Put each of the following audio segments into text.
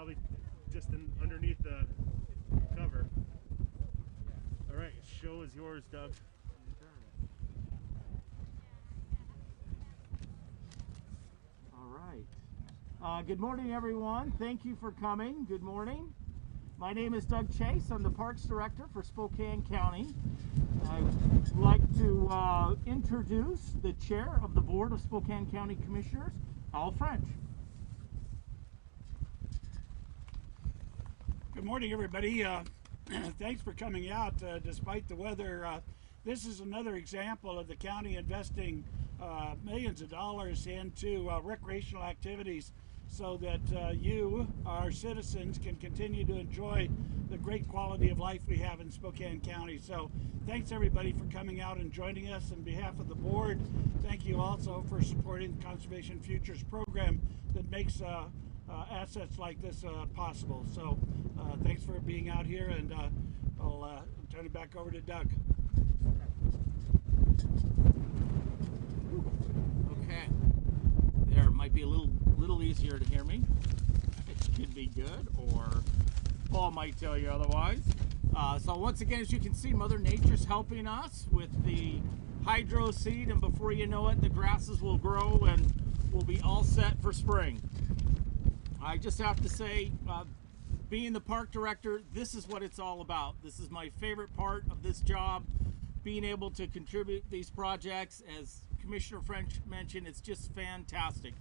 probably just underneath the cover. All right, show is yours, Doug. All right. Good morning, everyone. Thank you for coming. Good morning. My name is Doug Chase. I'm the Parks Director for Spokane County. I'd like to introduce the Chair of the Board of Spokane County Commissioners, Al French. Good morning, everybody. Thanks for coming out despite the weather. This is another example of the county investing millions of dollars into recreational activities so that you, our citizens, can continue to enjoy the great quality of life we have in Spokane County. So thanks everybody for coming out and joining us. On behalf of the board, thank you also for supporting the Conservation Futures program that makes assets like this possible. So thanks for being out here, and I'll turn it back over to Doug. Okay, there might be a little easier to hear me. It could be good, or Paul might tell you otherwise. So once again, as you can see, Mother Nature's helping us with the hydro seed, and before you know it, the grasses will grow and we'll be all set for spring. I just have to say, being the park director, this is what it's all about. This is my favorite part of this job, being able to contribute these projects. As Commissioner French mentioned, it's just fantastic.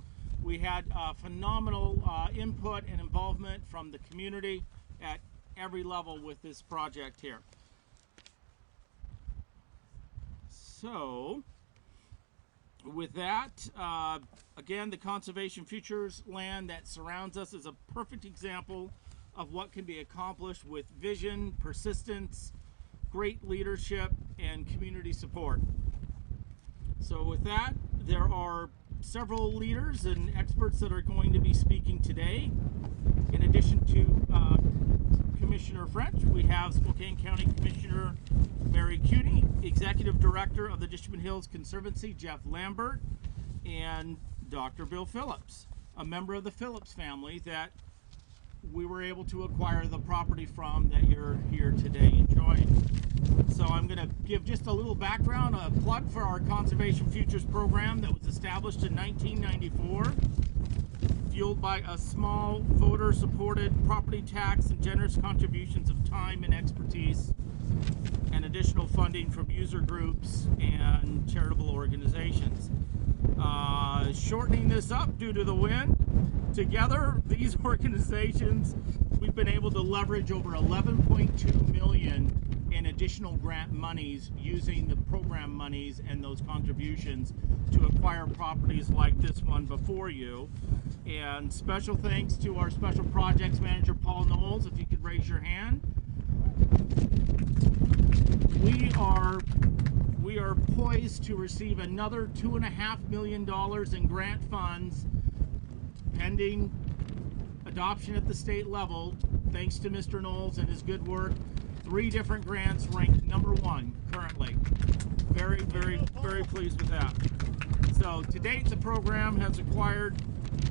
We had phenomenal input and involvement from the community at every level with this project here. So, with that, again, the Conservation Futures land that surrounds us is a perfect example of what can be accomplished with vision, persistence, great leadership, and community support. So with that, there are several leaders and experts that are going to be speaking today. In addition to Commissioner French, we have Spokane County Commissioner Mary Cuny, Executive Director of the Dishman Hills Conservancy, Jeff Lambert, and Dr. Bill Phillips, a member of the Phillips family that we were able to acquire the property from that you're here today enjoying. So I'm going to give just a little background, a plug for our Conservation Futures program that was established in 1994, fueled by a small voter-supported property tax and generous contributions of time and expertise, and additional funding from user groups and charitable organizations. Shortening this up due to the wind, together, these organizations, we've been able to leverage over $11.2 million in additional grant monies using the program monies and those contributions to acquire properties like this one before you. And special thanks to our Special Projects Manager, Paul Knowles, if you could raise your hand. We are poised to receive another $2.5 million in grant funds pending adoption at the state level, thanks to Mr. Knowles and his good work. 3 different grants ranked #1 currently. Very, very, very pleased with that. So to date, the program has acquired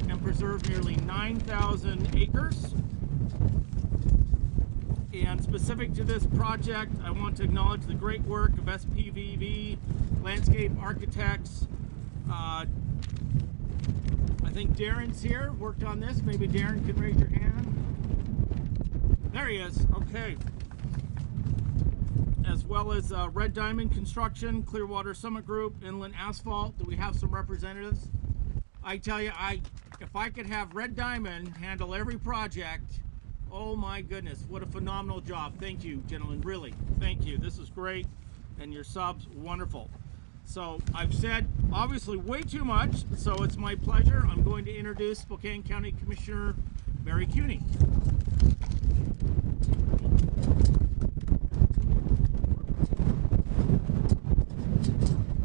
and preserved nearly 9,000 acres. And specific to this project, I want to acknowledge the great work of SPVV Landscape Architects. I think Darren's here, worked on this. Maybe Darren can raise your hand. There he is. Okay. As well as Red Diamond Construction, Clearwater Summit Group, Inland Asphalt. Do we have some representatives? I tell you, if I could have Red Diamond handle every project, oh my goodness, what a phenomenal job. Thank you, gentlemen, really. Thank you. This is great. And your subs, wonderful. So I've said obviously way too much, so it's my pleasure. I'm going to introduce Spokane County Commissioner Mary Cuny.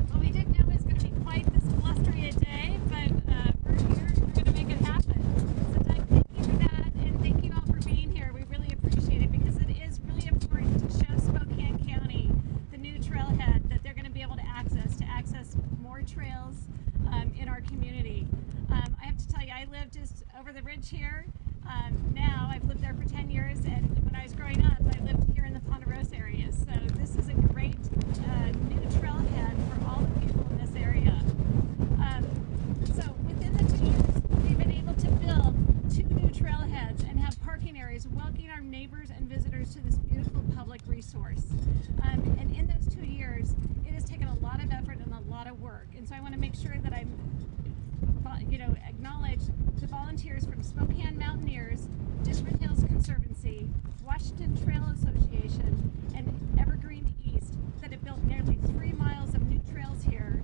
Well, we didn't know it was going to be quite this blustery a day, but we're here and we're going to make it happen. So Doug, thank you for that, and thank you all for being here. We really appreciate it because it is really important to show Spokane County the new trailhead that they're going to be able to access more trails in our community. I have to tell you, I live just over the ridge here. Now here for 10 years, and when I was growing up, I lived here in the Ponderosa area. So this is a great new trailhead for all the people in this area. So within the 2 years, we've been able to build 2 new trailheads and have parking areas welcoming our neighbors and visitors to this beautiful public resource. And in those 2 years, it has taken a lot of effort and a lot of work. And so I want to make sure that I'm acknowledge the volunteers from Spokane Mountaineers, Dishman Hills Conservancy, Washington Trail Association, and Evergreen East that have built nearly 3 miles of new trails here,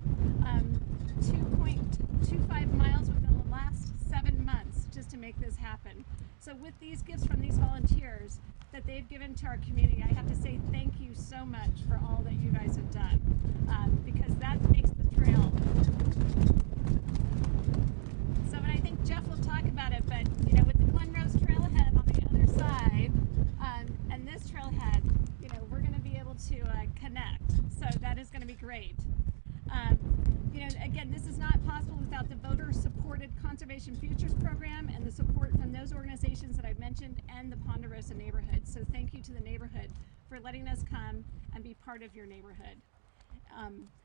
2.25 miles within the last 7 months just to make this happen. So with these gifts from these volunteers that they've given to our community, I have to say thank you so much for all that you guys have done, because that makes the trail. So, and I think Jeff will talk about it, but with the Glenrose Trailhead on the other side, and this trailhead, we're going to be able to connect. So that is going to be great. Again, this is not possible without the voter-supported Conservation Futures Program and the support from those organizations that I've mentioned and the Ponderosa neighborhood. So thank you to the neighborhood for letting us come and be part of your neighborhood.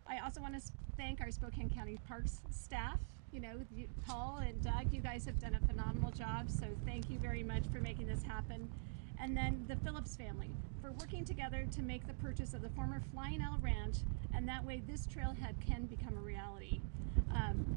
I also want to thank our Spokane County Parks staff. Paul and Doug, you guys have done a phenomenal job, so thank you very much for making this happen. And then the Phillips family for working together to make the purchase of the former Flying Owl Ranch, and that way this trailhead can become a reality.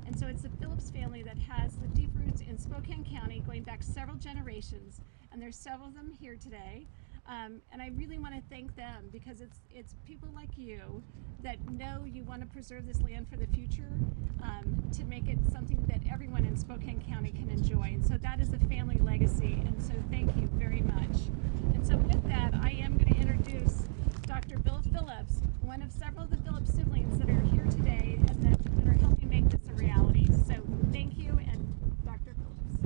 And so it's the Phillips family that has the deep roots in Spokane County going back several generations, and there's several of them here today. And I really want to thank them because it's people like you that know you want to preserve this land for the future, to make it something that everyone in Spokane County can enjoy. And so that is a family legacy, and so thank you very much. And so with that, I am going to introduce Dr. Bill Phillips, one of several of the Phillips siblings that are here today and that are helping make this a reality. So thank you, and Dr. Phillips.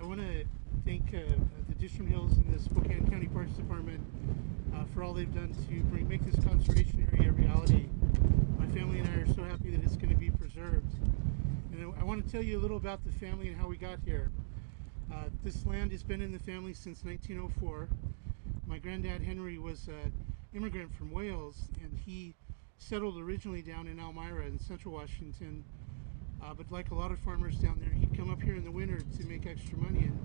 I want to thank the Dishman Hills and the Spokane County Parks Department for all they've done to make this conservation area a reality. My family and I are so happy that it's going to be preserved. And I want to tell you a little about the family and how we got here. This land has been in the family since 1904. My granddad Henry was an immigrant from Wales, and he settled originally down in Elmira in central Washington. But like a lot of farmers down there, he'd come up here in the winter to make extra money, and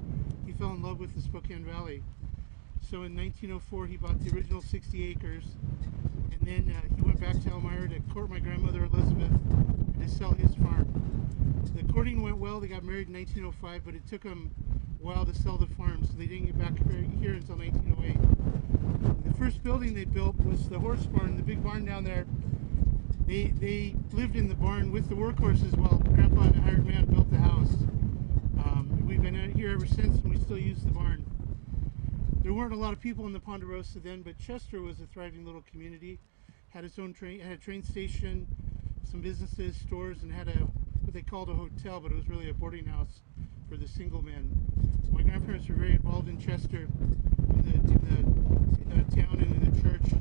he fell in love with the Spokane Valley. So in 1904 he bought the original 60 acres, and then he went back to Elmira to court my grandmother Elizabeth and to sell his farm. The courting went well. They got married in 1905, but it took them a while to sell the farm, so they didn't get back here until 1908. The first building they built was the horse barn, the big barn down there. They lived in the barn with the workhorses while Grandpa and the hired man built the house. We've been out here ever since, and we still use the barn. There weren't a lot of people in the Ponderosa then, but Chester was a thriving little community. Had its own train, had a train station, some businesses, stores, and had what they called a hotel, but it was really a boarding house for the single men. My grandparents were very involved in Chester, in the town and in the church.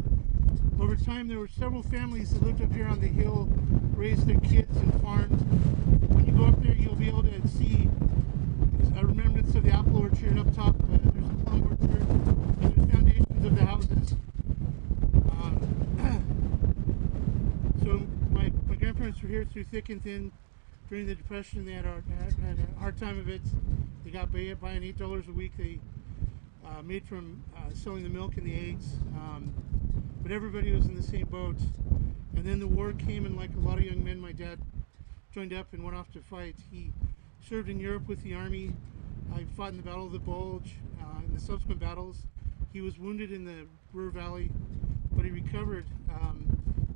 Over time, there were several families that lived up here on the hill, raised their kids and farmed. When you go up there, you'll be able to see a remembrance of the apple orchard up top. There's a plum orchard, and there's foundations of the houses. So my grandparents were here through thick and thin. During the Depression, they had a hard time of it. They got by an $8 a week. They made from selling the milk and the eggs. But everybody was in the same boat. And then the war came, and like a lot of young men, my dad joined up and went off to fight. He served in Europe with the army. He fought in the Battle of the Bulge, in the subsequent battles. He was wounded in the Ruhr Valley, but he recovered.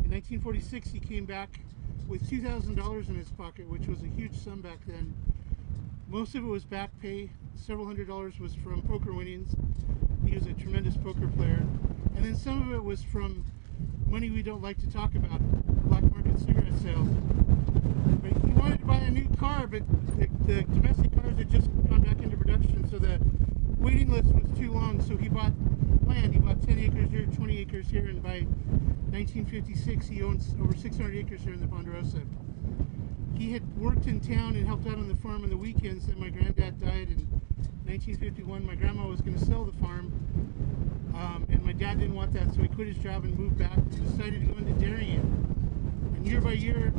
In 1946, he came back with $2,000 in his pocket, which was a huge sum back then. Most of it was back pay. Several $100s was from poker winnings. He was a tremendous poker player. And then some of it was from money we don't like to talk about, black market cigarette sales. But he wanted to buy a new car, but the domestic cars had just gone back into production, so the waiting list was too long, so he bought land. He bought 10 acres here, 20 acres here, and by 1956 he owns over 600 acres here in the Ponderosa. He had worked in town and helped out on the farm on the weekends. Then my granddad died in 1951. My grandma was going to sell the farm, and my dad didn't want that, so he quit his job and moved back and decided to go into dairying. And year by year,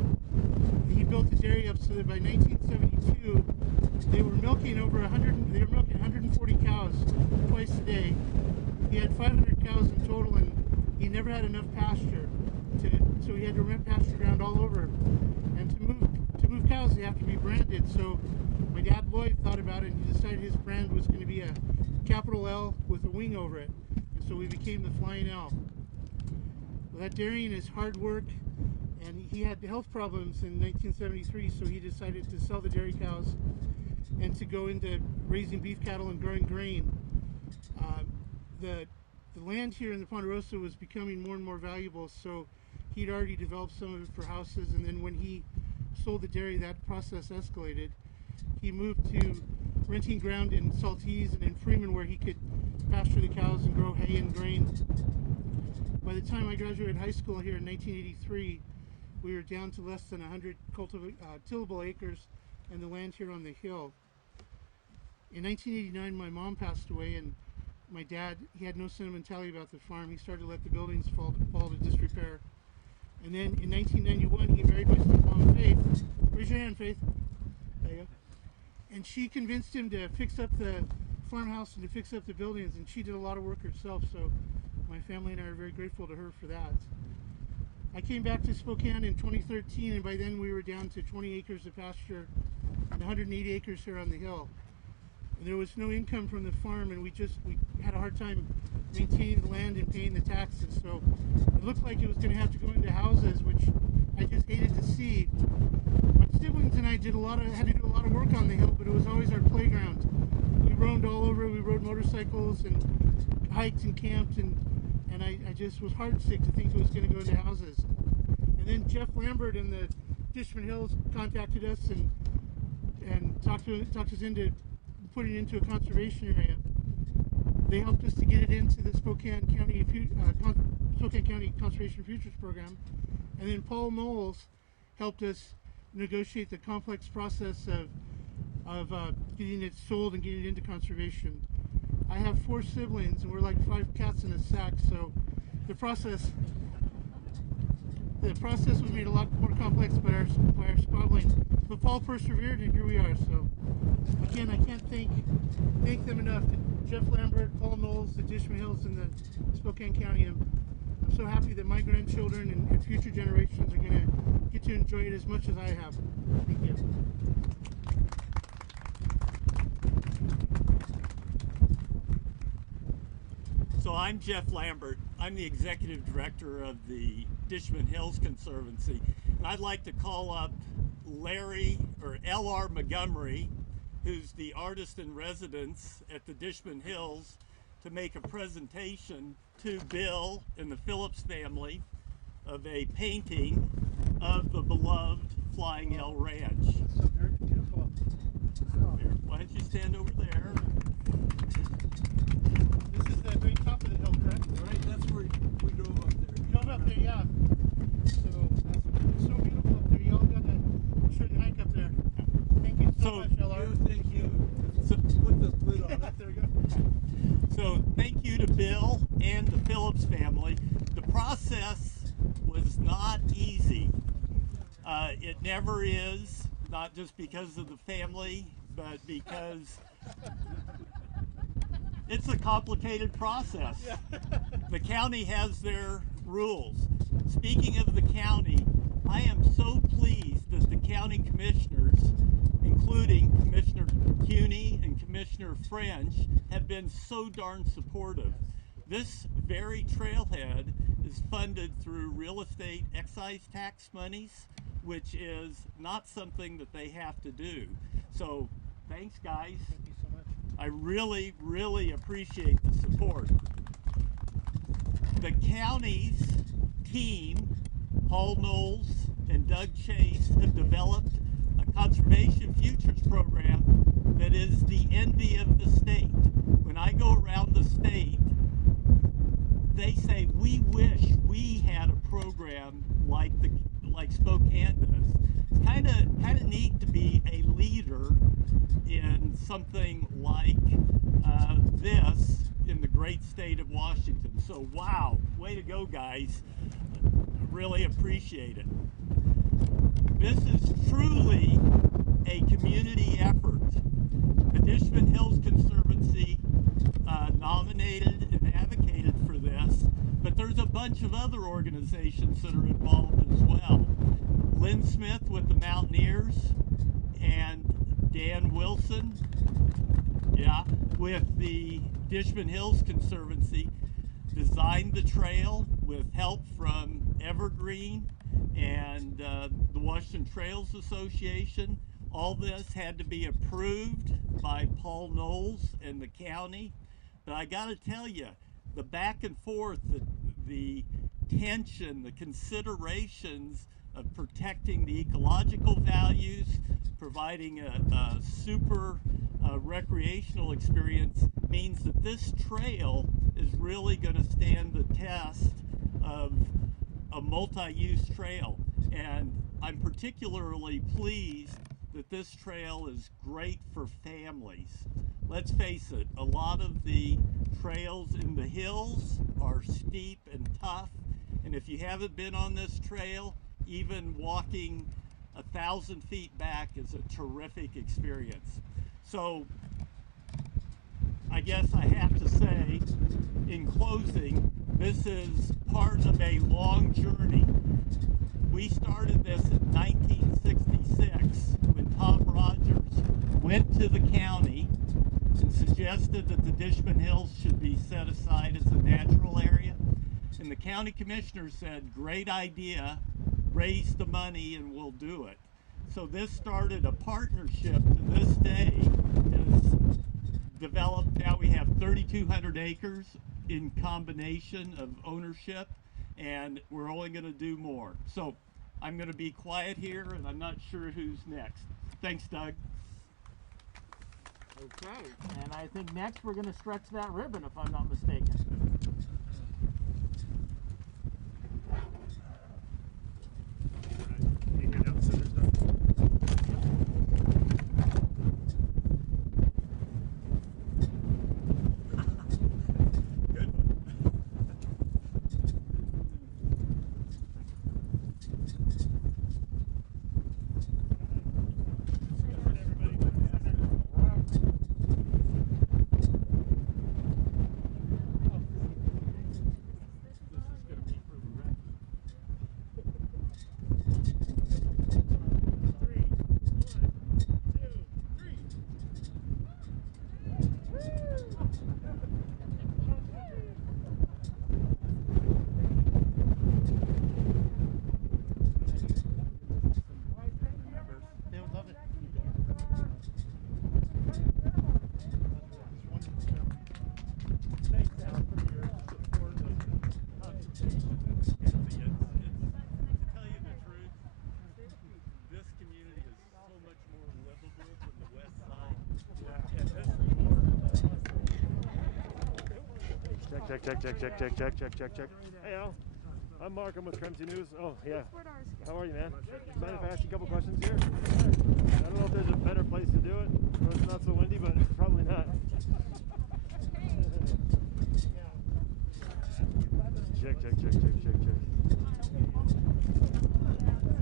he built the dairy up so that by 1972, they were milking over 140 cows twice a day. He had 500 cows in total, and he never had enough pasture, so he had to rent pasture ground all over. And to move cows, they have to be branded. So my dad Lloyd thought about it, and he decided his brand was going to be a capital L with a wing over it. And so we became the Flying L. Well, that dairying is hard work, and he had health problems in 1973, so he decided to sell the dairy cows and to go into raising beef cattle and growing grain. The land here in the Ponderosa was becoming more and more valuable, so he'd already developed some of it for houses, and then when he sold the dairy, that process escalated. He moved to renting ground in Saltese and in Freeman where he could pasture the cows and grow hay and grain. By the time I graduated high school here in 1983, we were down to less than 100 tillable acres and the land here on the hill. In 1989, my mom passed away, and my dad, he had no sentimentality about the farm. He started to let the buildings fall to disrepair. And then in 1991, he married my stepmom, Faith. Raise your hand, Faith. There you go. And she convinced him to fix up the farmhouse and to fix up the buildings, and she did a lot of work herself, so my family and I are very grateful to her for that. I came back to Spokane in 2013, and by then we were down to 20 acres of pasture and 180 acres here on the hill. And there was no income from the farm, and we had a hard time maintaining the land and paying the taxes, so it looked like it was going to have to go into houses, which I just hated to see. My siblings and I had to do a lot of work on the hill, but it was always our playground. We roamed all over, we rode motorcycles and hiked and camped, and I just was heartsick to think it was going to go into houses. And then Jeff Lambert and the Dishman Hills contacted us and talked us into putting it into a conservation area. They helped us to get it into the Spokane County Conservation Futures Program, and then Paul Knowles helped us negotiate the complex process of getting it sold and getting it into conservation. I have 4 siblings, and we're like 5 cats in a sack, so the process was made a lot more complex by our squabbling. But Paul persevered, and here we are. So again, I can't thank them enough. Jeff Lambert, Paul Knowles, the Dishman Hills, and the Spokane County. I'm so happy that my grandchildren and future generations are going to get to enjoy it as much as I have. Thank you. So I'm Jeff Lambert. I'm the executive director of the Dishman Hills Conservancy. And I'd like to call up Larry, or L.R. Montgomery, who's the artist in residence at the Dishman Hills, to make a presentation to Bill and the Phillips family of a painting of the beloved Flying L Ranch. It's so very beautiful. Here, why don't you stand over there? This is the very top of the hill, correct? Right, that's where we drove up there. You drove up there, yeah. So it's so beautiful up there. You all got a short hike up there. Thank you so much, LR. Thank you. So, Put the lid on it. There we go. So thank you to Bill and the Phillips family. The process was not easy. It never is, not just because of the family, but because it's a complicated process. The county has their rules. Speaking of the county, I am so pleased that the county commissioners, including Commissioner Cuny and Commissioner French, have been so darn supportive. This very trailhead is funded through real estate excise tax monies, which is not something that they have to do. So thanks, guys. Thank you so much. I really, really appreciate the support. The county's team, Paul Knowles and Doug Chase, have developed a conservation futures program that is the envy of the state. When I go around the state, they say, we wish we had a program like Spokane does. It's kind of neat this in the great state of Washington. So wow, way to go, guys. Really appreciate it. This is truly a community effort. The Dishman Hills Conservancy nominated and advocated for this, but there's a bunch of other organizations that are involved as well. Lynn Smith with the Mountaineers and Dan Wilson, with the Dishman Hills Conservancy, designed the trail with help from Evergreen and the Washington Trails Association. All this had to be approved by Paul Knowles and the county. But I got to tell you, the back and forth, the tension, the considerations of protecting the ecological values, providing a super recreational experience means that this trail is really going to stand the test of a multi-use trail. And I'm particularly pleased that this trail is great for families. Let's face it, a lot of the trails in the hills are steep and tough, and if you haven't been on this trail, even walking 1,000 feet back is a terrific experience. So I guess I have to say, in closing, this is part of a long journey. We started this in 1966 when Tom Rogers went to the county and suggested that the Dishman Hills should be set aside as a natural area. And the county commissioner said, great idea, raise the money and we'll do it. So this started a partnership to this day. Has developed, now we have 3,200 acres in combination of ownership, and we're only going to do more. So I'm going to be quiet here, and I'm not sure who's next. Thanks, Doug. Okay, and I think next we're going to stretch that ribbon, if I'm not mistaken. Check. Hey, Al. I'm Mark. I'm with Cremsey News. Oh, yeah. How are you, man? Mind if I ask you a couple questions here? I don't know if there's a better place to do it, or it's not so windy, but it's probably not. Check. We're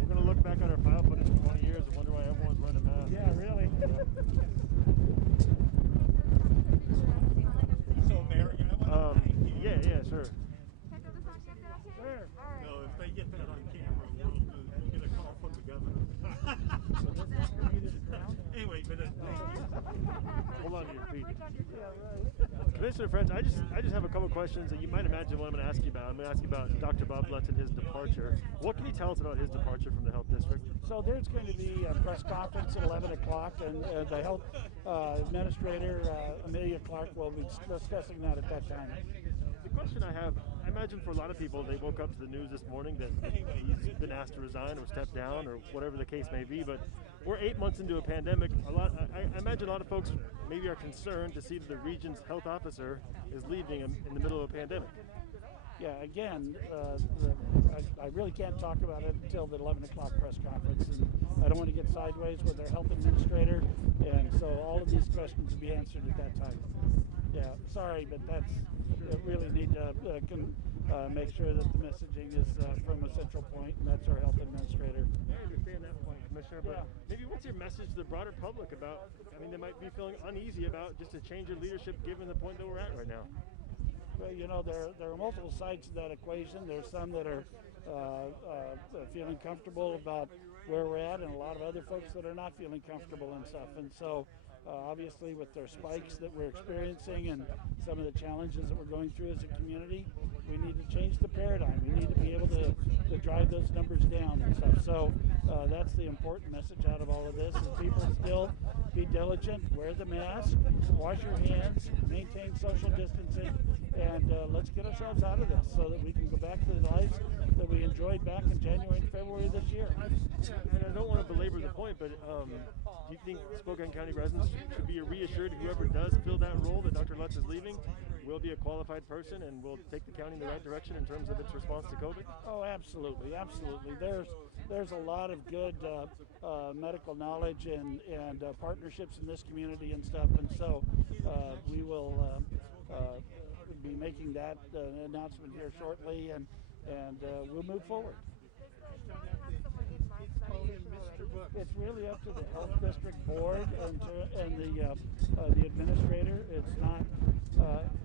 going to look back on our file footage in 20 years and wonder why everyone's wearing a mask. Yeah, really. So, Mary, I want to thank you. Yeah, sure. No, if they get that on camera, we'll get a call from the governor. Anyway, but Hold on to your feet. Commissioner French, I just have a couple questions that you might imagine what I'm going to ask you about. I'm going to ask you about Dr. Bob Lutz and his departure. What can you tell us about his departure from the health district? So there's going to be a press conference at 11 o'clock, and the health administrator, Amelia Clark, will be discussing that at that time. The question I have, I imagine for a lot of people, they woke up to the news this morning that he's been asked to resign or step down or whatever the case may be, but we're 8 months into a pandemic. I imagine a lot of folks maybe are concerned to see that the region's health officer is leaving in the middle of a pandemic. Yeah, again, I really can't talk about it until the 11 o'clock press conference, and I don't want to get sideways with our health administrator, and so all of these questions will be answered at that time. Yeah, sorry, but that's really need to make sure that the messaging is from a central point, and that's our health administrator. I understand that point, Commissioner, but maybe what's your message to the broader public about, I mean, they might be feeling uneasy about just a change of leadership given the point that we're at right now? Well, you know, there are multiple sides to that equation. There's some that are feeling comfortable about where we're at, and a lot of other folks that are not feeling comfortable and stuff. And so, obviously, with their spikes that we're experiencing and some of the challenges that we're going through as a community, we need to change the paradigm. We need to be able to drive those numbers down and stuff. So that's the important message out of all of this, is people still be diligent, wear the mask, wash your hands, maintain social distancing, and let's get ourselves out of this so that we can go back to the lives that we enjoyed back in January and February this year. And I don't want to belabor the point, but do you think Spokane County residents should be reassured whoever does fill that role that Dr. Lutz is leaving will be a qualified person and will take the county in the right direction in terms of its response to COVID? Oh, absolutely, absolutely. There's a lot of good medical knowledge and partnerships in this community and stuff, and so we will be making that announcement here shortly, and we'll move forward. It's really up to the health district board and the administrator. It's not,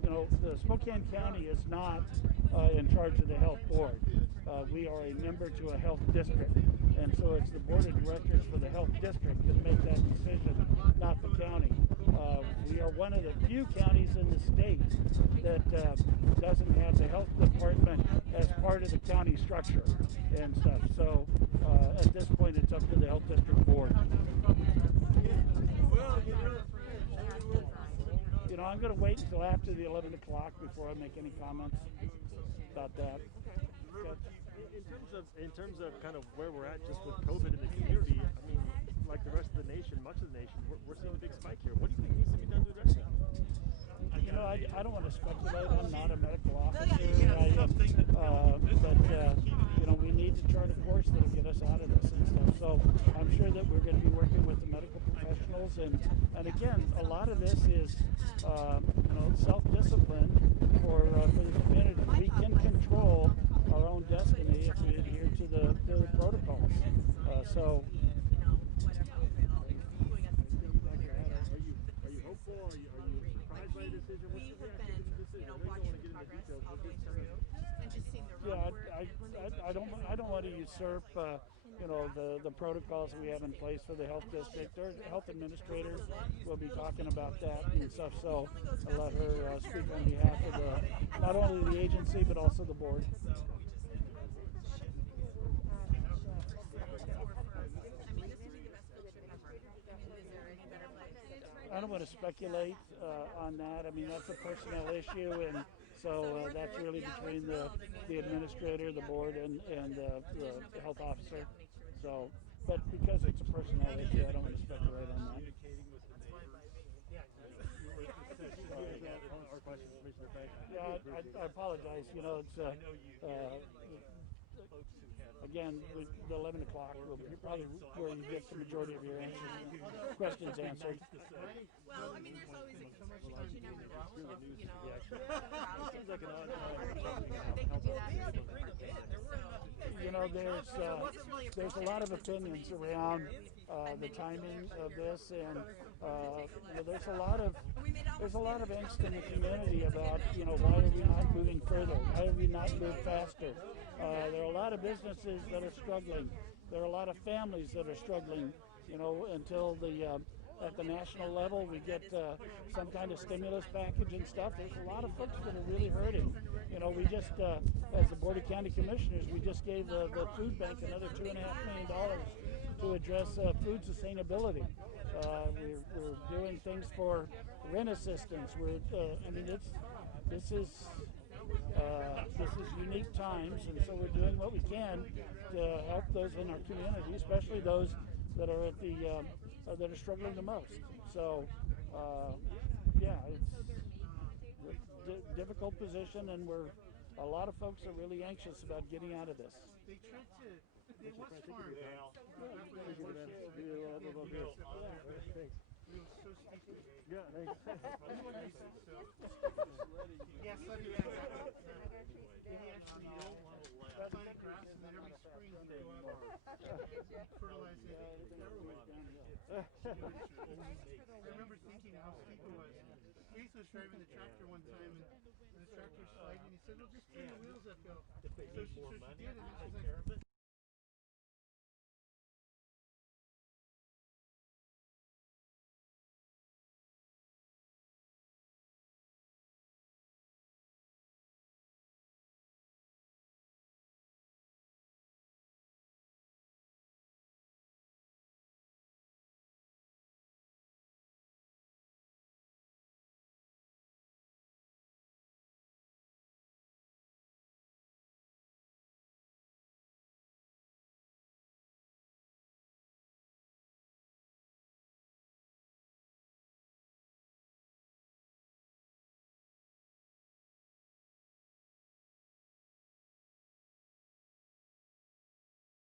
the Spokane County is not in charge of the health board. We are a member to a health district, and so it's the board of directors for the health district that make that decision, not the county. We are one of the few counties in the state that doesn't have the health department as part of the county structure and stuff. So at this point, it's up to the health district board. You know, I'm going to wait until after the 11 o'clock before I make any comments about that. Okay. In terms of kind of where we're at just with COVID in the community, I mean, like the rest of the nation, much of the nation, we're seeing a big spike here. What do you think needs to be done to address that? You know, I don't want to speculate. I'm not a medical officer. You know, we need to chart a course that will get us out of this and stuff. So I'm sure that we're going to be working with the medical professionals. And again, a lot of this is, self-discipline for the community. We can control our own destiny if we adhere to the protocols. So. Are you hopeful? Are you surprised by the decision? What's the reaction to the decision? I know you don't want to get into details, but just kind of. Yeah, I don't want to usurp, the protocols that we have in place for the health district. Our health administrator will be talking about that and stuff. So I'll let her speak on behalf of not only the agency but also the board. I don't want to speculate on that. I mean, that's a personnel issue, and so that's really between the administrator, the board, and the health officer. So, but because it's a personnel issue, I don't want to speculate on that. Yeah, I apologize. You know, it's again, the 11 o'clock will be probably where you get the majority of your questions answered. Well, I mean, there's always a concern, but you never know. Seems like an odd They can do that. You know, there's a lot of opinions around the timing of this, and there's a lot of angst in the community about, why are we not moving further? Why have we not moved faster? There are a lot of businesses that are struggling. There are a lot of families that are struggling, until at the national level we get some kind of stimulus package and stuff. There's a lot of folks that are really hurting. We just, as the Board of County Commissioners, we just gave the food bank another $2.5 million to address food sustainability. We're doing things for rent assistance. This is unique times, and so we're doing what we can to help those in our community, especially those that are at that are struggling the most. So, it's a difficult position, and a lot of folks are really anxious about getting out of this. They what's farm? Thanks. It was so steep today. Yeah, thanks. Yeah, sledding, yeah, exactly. And he actually planted grass, and then every spring he'd go up and fertilize it. I remember thinking how steep it was. Keith was driving the tractor one time, and the tractor sliding. He said, "Well, just turn the wheels uphill." So she did, and then she's like,